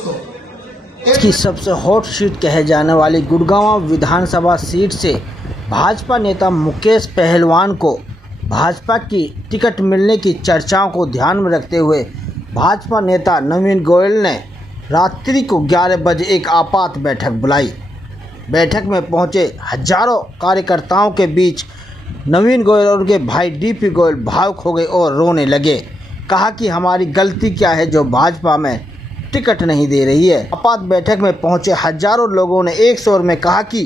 उसको। इसकी सबसे हॉट सीट कहे जाने वाली गुड़गांव विधानसभा सीट से भाजपा नेता मुकेश पहलवान को भाजपा की टिकट मिलने की चर्चाओं को ध्यान में रखते हुए भाजपा नेता नवीन गोयल ने रात्रि को 11 बजे एक आपात बैठक बुलाई। बैठक में पहुंचे हजारों कार्यकर्ताओं के बीच नवीन गोयल और उनके भाई डीपी गोयल भावुक हो गए और रोने लगे। कहा कि हमारी गलती क्या है जो भाजपा में टिकट नहीं दे रही है। आपात बैठक में पहुंचे हजारों लोगों ने एक स्वर में कहा कि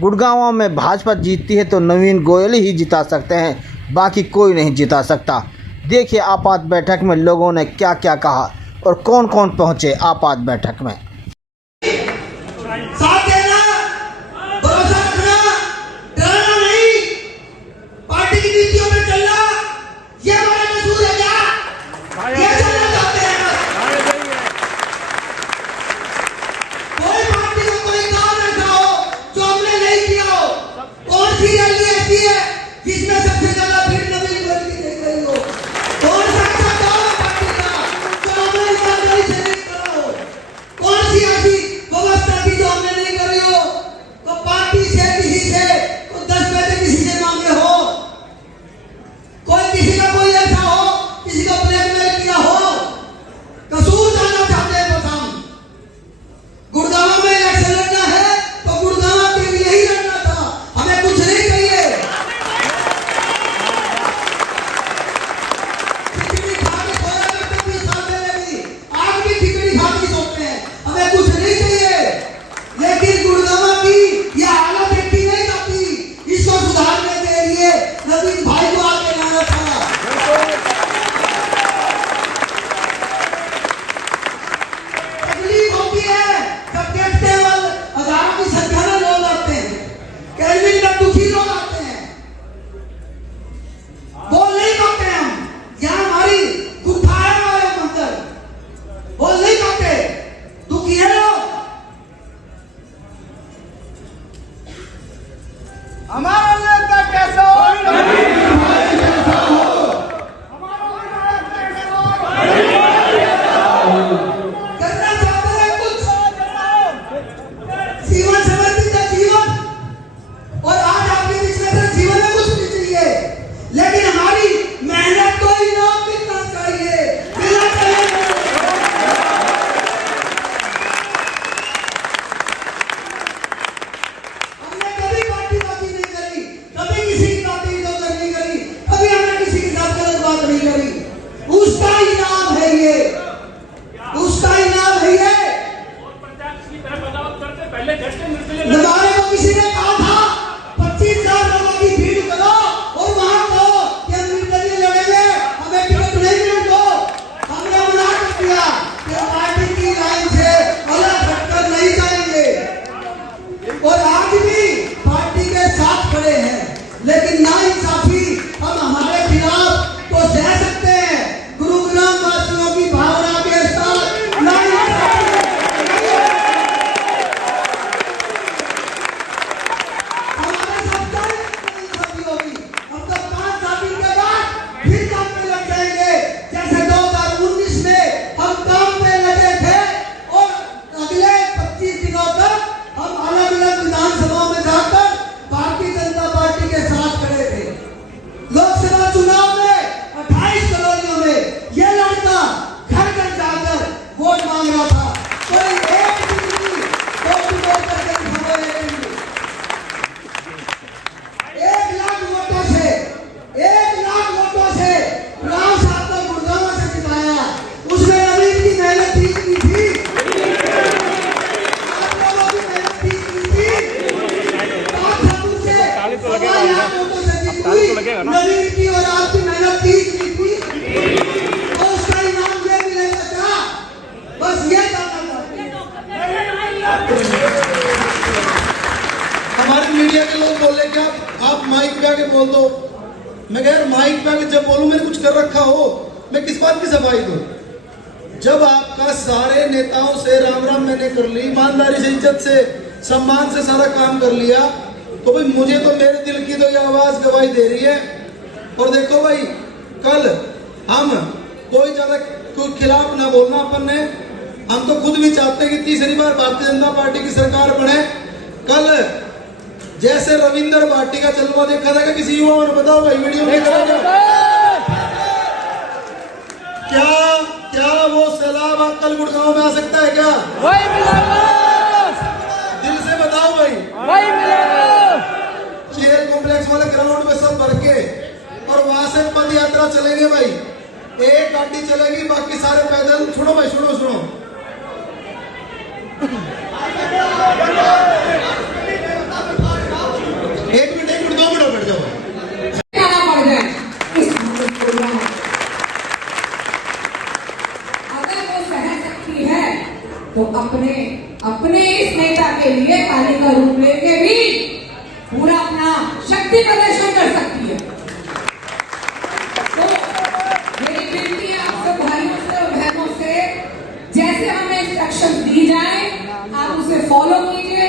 गुड़गांव में भाजपा जीतती है तो नवीन गोयल ही जिता सकते हैं, बाकी कोई नहीं जिता सकता। देखिए आपात बैठक में लोगों ने क्या क्या कहा और कौन कौन पहुंचे आपात बैठक में। साथ देना, भरोसा रखना, डरना नहीं, पार्टी की नीतियों में चलना, ये हमारा कसूर है क्या? ये चलना चाहते हैं? कोई पार्टी को कोई काम ऐसा हो जो हमने नहीं किया हो। कौन सी रैली ऐसी है जिसमें सबसे ज्यादा भीड़ नवीन गोयल की देख रही हो? कौन सा अच्छा काम है पार्टी का जो हमने ईमानदारी से नहीं करा हो? कौन सी ऐसी व्यवस्था थी जो हमने नहीं करी हो? तो पार्टी से किसी से तो 10 पैसे किसी से मांगे हो, कोई किसी का कोई ऐसा हो, किसी का ब्लैकमेल किया हो, कसूर जानना चाहते हैं। बस हम गुड़गांव में इलेक्शन लड़ना है तो गुड़गांव के लिए ही लड़ना था, हमें कुछ नहीं चाहिए। खिचड़ी खा के सोया करते थे सामने में भी, आज भी खिचड़ी खा के सोते हैं, हमें कुछ नहीं चाहिए। लेकिन गुड़गांव की ये हालत देखी नहीं जाती, इसको सुधारने के लिए नवीन भाई को आगे लाना था। तकलीफ होती है जब देखते हैं हजारों की संख्या में लोग आते हैं, कैलविन में दुखी लोग आते हैं, बोल नहीं पाते हम, यहाँ हमारी गुफा है हमारे अंदर, बोल नहीं पाते, दुखी है लोग। हमारा नेता कैसा हो, करना चाहते हैं कुछ, जीवन समर्पित है जीवन, और आज आपके बीच में से जीवन में कुछ नहीं चाहिए, लेकिन हमारी मेहनत को इनाम मिलना चाहिए, मिलना चाहिए। हमने कभी पार्टीबाजी नहीं करी, कभी किसी की पार्टी इधर नहीं करी, कभी हमने किसी के साथ गलत बात नहीं करी। उसका इनाम है ये, उसका इनाम है ये। हमारे को किसी ने कहा था 25,000 लोगों की भीड़ करो और वहां कहो कि हम निर्दलीय लड़ेंगे, हमें टिकट नहीं मिले तो हमने मना कर दिया कि पार्टी की लाइन से अलग हटकर नहीं जाएंगे, और आज भी पार्टी के साथ खड़े हैं। लेकिन नाइंसाफी हम हमारे खिलाफ तो सह सकते हैं, गुरुग्राम वासियों की भावना के साथ नाइंसाफी हमारे साथ नाइंसाफी होगी। हम तो 5 साल के बाद फिर काम पे लग जाएंगे, जैसे 2019 में हम काम पे लगे थे और अगले 25 दिनों तक हम अलग अलग विधानसभाओं में जाकर भारतीय जनता पार्टी के साथ खड़े थे। लोकसभा चुनाव में 28 कॉलोनियों में ये लड़का घर घर जाकर वोट मांग रहा था, कोई एक भी वोट करके दिखावा नहीं। 1 लाख वोटों से 1 लाख वोटों से राव साहब को गुड़गांव से जिताया। उसमें नवीन की मेहनत ठीक की थी, आप लोगों की मेहनत ठीक की थी। बात ठाकुर से 1.25 लाख वोटों से जीती, नवीन की और आपकी मेहनत ठीक की थी, तो उसका इनाम ये मिलेगा क्या? बस ये जानना चाहते हैं। हमारे मीडिया के लोग बोले क्या आप माइक पे आके बोल दो। मैं कह यार माइक पे आके जब बोलूं मैंने कुछ कर रखा हो, मैं किस बात की सफाई दूं? जब आपका सारे नेताओं से राम राम मैंने कर ली, ईमानदारी से, इज्जत से, सम्मान से सारा काम कर लिया, तो भाई मुझे तो मेरे दिल की तो ये आवाज गवाही दे रही है। और देखो भाई कल हम कोई ज्यादा कोई खिलाफ ना बोलना, अपन ने हम तो खुद भी चाहते हैं कि तीसरी बार भारतीय जनता पार्टी की सरकार बने। कल जैसे रविंद्र भाटी का जलवा देखा था, किसी युवाओं ने बताओ भाई वीडियो में क्या वो सैलाब कल गुड़गांव में आ सकता है क्या? वही मिलेगा, दिल से बताओ भाई, वही मिलेगा। खेल कॉम्प्लेक्स वाले ग्राउंड में सब भर के और वहां से पद यात्रा चलेंगे भाई। एक गाड़ी चलेगी, बाकी सारे पैदल। सुनो भाई, सुनो सुनो, एक मिनट 2 मिनट बैठ जाओ। अगर वो सह सकती है तो अपने इस नेता के लिए काली का रूप लेके भी पूरा अपना शक्ति प्रदर्शन कर सकती है। तो मेरी विनती है आप सब भाइयों से और बहनों से, जैसे हमें इंस्ट्रक्शन दी जाए आप उसे फॉलो कीजिए।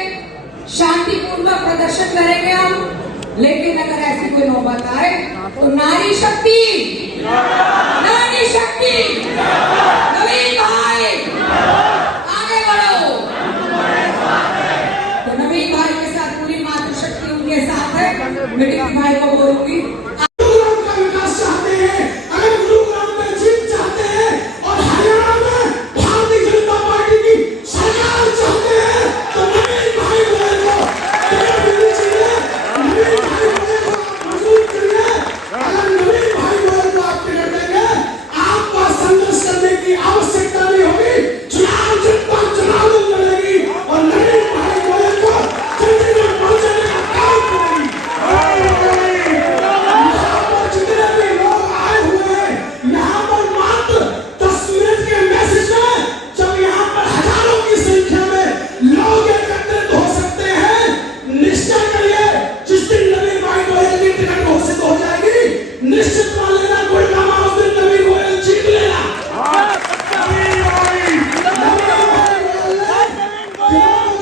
शांतिपूर्वक प्रदर्शन करेंगे हम, लेकिन अगर ऐसी कोई नौबत आए तो नारी शक्ति नवीन भाई आगे बढ़ो। तो नवीन भाई के साथ पूरी मातृशक्ति उनके साथ है। नवीन भाई को बोलूंगी, विकास चाहते हैं, अगर गुरुग्राम में जीत चाहते हैं और हरियाणा में भारतीय जनता पार्टी की सरकार चाहते हैं तो नवीन भाई गोयल को टिकट मिलनी चाहिए। नवीन भाई गोयल को आप मजबूत करिए। अगर नवीन भाई गोयल को आप टिकट देंगे, आपको संघर्ष करने की आवश्यकता नहीं होगी। चुनाव लड़ेगी और नवीन भाई गोयल को चंडीगढ़ पहुंचाने का काम करेगी। जितने भी लोग आए हुए हैं यहाँ पर मात्र 10 मिनट के मैसेज में, जब यहाँ पर हजारों की संख्या में लोग एकत्रित हो सकते हैं, निश्चय करिए जिस दिन नवीन भाई गोयल की टिकट घोषित हो जाएगी, निश्चित मान लेना गुड़गांव उस दिन नवीन गोयल जीत लेना।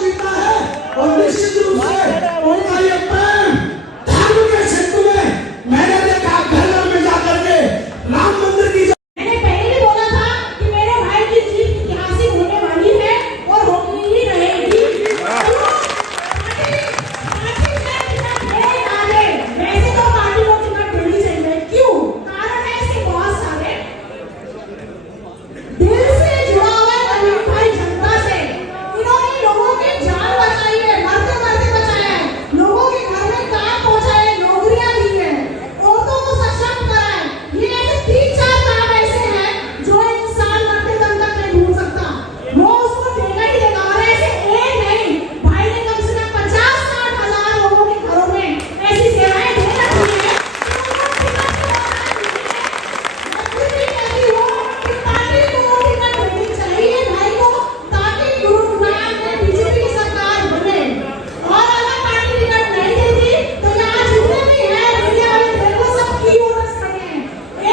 जीता है और निश्चित रूप से उनका ये प्रेम धर्म के क्षेत्र में मैंने देखा। घर घर में जाकर के राम मंदिर की मैंने पहले भी बोला था कि मेरे भाई की जीत ऐतिहासिक होने वाली है और होनी ही रहेगी। वैसे तो पार्टी को टिकट देनी चाहिए, क्यों? कारण है इसके बहुत सारे। दिल से जुड़ा हुआ नवीन भाई जनता से, इन्होंने लोगों की जान बचाई है, मरते मरते बचाया है, लोगों के घर में काम पहुंचाए, नौकरियां दी है, औरतों को सक्षम करा है। ये ऐसे 3-4 काम ऐसे हैं जो इंसान मरते दम तक नहीं भूल सकता, वो उसको देगा ही देगा। और ऐसे एक नहीं, भाई ने कम से कम 50-60 हजार लोगों के घरों में ऐसी सेवाएं दे रखी है। पार्टी को टिकट देनी चाहिए भाई को, ताकि गुरुग्राम में बीजेपी की सरकार बने। और अगर पार्टी टिकट नहीं देती तो यहाँ जितने भी हैं मीडिया वाले देखो सब कीवर्ड्स खड़े हैं।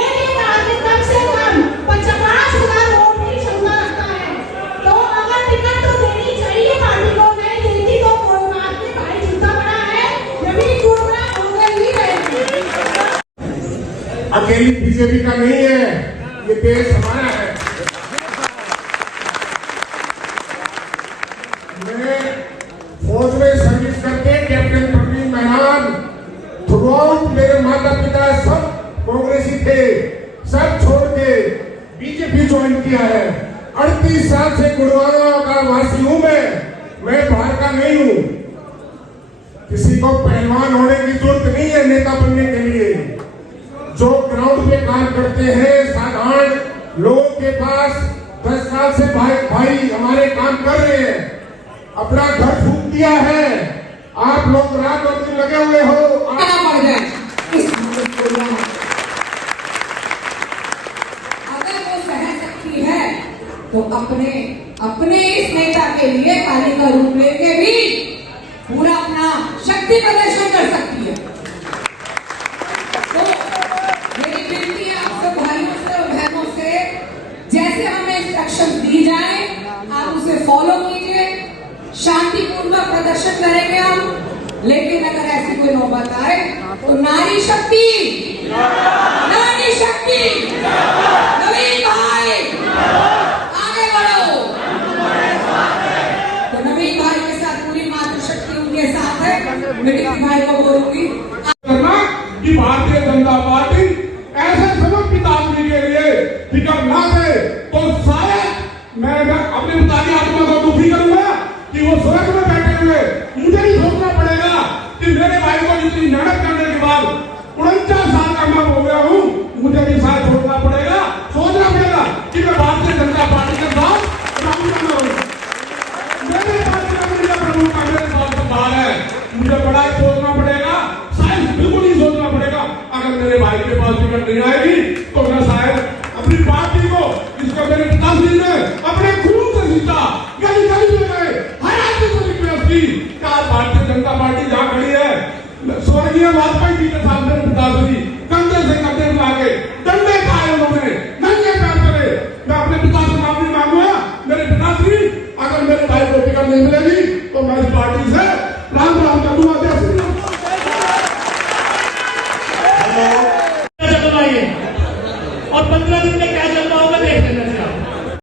एक आदमी कम से कम 50,000 वोट की क्षमता रखता है। तो अगर टिकट तो देनी चाहिए पार्टी को, नहीं देती तो कोई बात नहीं, भाई जीता बड़ा है, नवीन गुरुग्राम हो गए ही रहेगी। अकेली बीजेपी का नहीं है, ये देश हमारा है। मैं फौज में सर्विस करके कैप्टन प्रवीण मैदान थ्रू आउट मेरे माता पिता सब कांग्रेसी थे, सब छोड़ के बीजेपी ज्वाइन किया है। 38 साल से गुड़गांव का वासी हूं मैं बाहर का नहीं हूं। किसी को पहलवान होने की जरूरत नहीं है नेता बनने के लिए। जो ग्राउंड पे काम करते हैं साधारण लोगों के पास 10 साल से भाई हमारे काम कर रहे हैं, अपना घर फूंक दिया है। आप लोग रात और दिन लगे हुए हो। पड़ जाए इस अगर वो सह सकती है तो अपने इस नेता के लिए काली का रूप लेके भी पूरा अपना शक्ति प्रदर्शन कर सकती है। तो मेरी विनती है आप सब भाइयों से और बहनों से, जैसे हमें इंस्ट्रक्शन दी जाए आप उसे फॉलो कीजिए। शांतिपूर्वक प्रदर्शन करेंगे हम, लेकिन अगर ऐसी कोई नौबत आए तो नारी शक्ति नवीन भाई आगे बढ़ो। मैं किसी भाई को बोलूंगी करना कि भारतीय जनता पार्टी ऐसे समर्पित आदमी के लिए टिकट ना दे तो शायद मैं अपनी पिताजी आत्मा को दुखी करूंगा कि वो स्वर्ग में बैठे हुए मुझे ही सोचना पड़ेगा कि मेरे भाई को जितनी मेहनत करने के बाद 49 साल का मैं हो गया हूँ, मुझे भी शायद सोचना पड़ेगा कि मैं भारतीय जनता पार्टी के साथ राहुल गांधी हूँ। मेरे पास प्रमुख का मेरे साथ सवाल है, मुझे बड़ा ही सोचना पड़ेगा, शायद बिल्कुल ही सोचना पड़ेगा। अगर मेरे भाई के पास टिकट नहीं आएगी